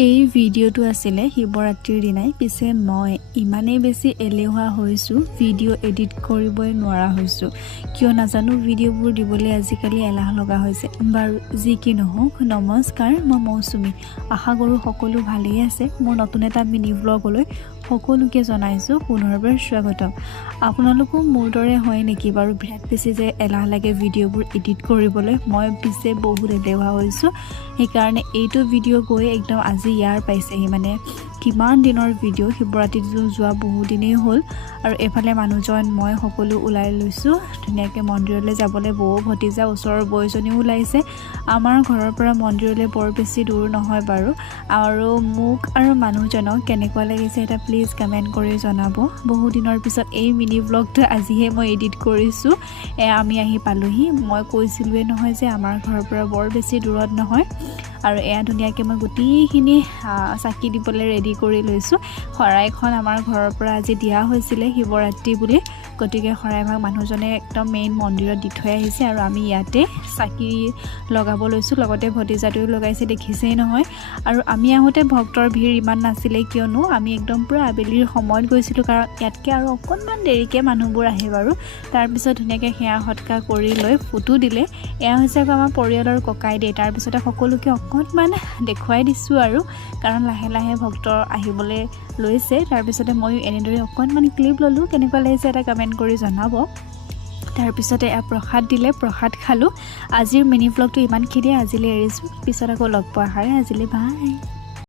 এই ভিডিওটো আছিলে শিৱৰাত্ৰিৰ দিনাই পিছে মই ইমানেই বেছি এলেহুৱা হৈছো ভিডিও এডিট কৰিবই নোৱাৰা হৈছো কিয় নাজানো ভিডিওবোৰ দিবলৈ আজিকালি এলাহ লগা হৈছে বাৰু যি কি নহওক নমস্কাৰ মই মৌচুমী আশা কৰো সকলো ভালেই আছে মোৰ নতুন এটা মিনি ব্লগলৈ সকলোকে জনাইছো পুনৰবাৰ স্বাগতম আপোনালোকো মোৰ দৰে হয় নেকি বাৰু বিৰাট বেছি যে এলাহ লাগে ভিডিওবোৰ এডিট কৰিবলৈ মই পিছে বহুত এলেহুৱা হৈছো সেইকাৰণে এইটো ভিডিও গৈ একদম আজি ইয়াৰ পাইছেহি মানে কিমান দিনৰ ভিডিও শিৱৰাত্ৰিটো যোৱা বহু দিনেই হ'ল আৰু এফালে মানুহজন মই সকলো ওলাই লৈছো ধুনীয়াকৈ মন্দিৰলৈ যাবলৈ বৌ ভতিজা ওচৰৰ বৈজনীও ওলাইছে আমাৰ ঘৰৰ পৰা মন্দিৰলৈ বৰ বেছি দূৰ নহয় বাৰু আৰু মোক আৰু মানুহজনক কেনেকুৱা লাগিছে এটা প্লিজ কমেন্ট কৰি জনাব বহু দিনৰ পিছত এই মিনি ব্লগটো আজিহে মই এডিট কৰিছো আমি আহি পালোহি মই কৈছিলৱে নহয় যে আমাৰ ঘৰৰ পৰা বৰ বেছি দূৰত নহয় আৰু এয়া ধুনীয়াকৈ মই গুটিখিনি চাকি দিবলৈ ৰেডি কৰি লৈছো শৰাইখন আমাৰ ঘৰৰ পৰা আজি দিয়া হৈছিলে শিৱৰাত্ৰি বুলি গতিকে শৰাইভাগ মানুহজনে একদম মেইন মন্দিৰত দি থৈ আহিছে আৰু আমি ইয়াতে চাকি লগাব লৈছো লগতে ভতিজাটোও লগাইছে দেখিছেই নহয় আৰু আমি আহোতে ভক্তৰ ভিৰ ইমান নাছিলে কিয়নো আমি একদম পুৰা আবেলিৰ সময়ত গৈছিলো কাৰণ ইয়াতকে আৰু অকণমান দেৰিকে মানুহবোৰ আহে বাৰু তাৰ পিছত ধুনীয়াকৈ সেয়া সৎকা কৰি লৈ ফটো দিলে এয়া হৈছে আমাৰ পৰিয়ালৰ ককাই দেউতাৰ পিছতে সকলোকে অকণমান দেখুৱাই দিছো আৰু কাৰণ লাহে লাহে ভক্ত আহিবলৈ লৈছে তাৰ পিছতে মই এনেদৰে অকণমান ক্লিপ ললো কেনেকুৱা লাগিছে এটা কমেন্ট কৰি জনাব তাৰ পিছতে প্ৰসাদ দিলে প্ৰসাদ খালো আজিৰ মিনি ব্লগটো ইমানখিনিয়ে আজিলৈ এৰিছো পিছত আকৌ লগ পোৱা হাৰে আজিলৈ বাই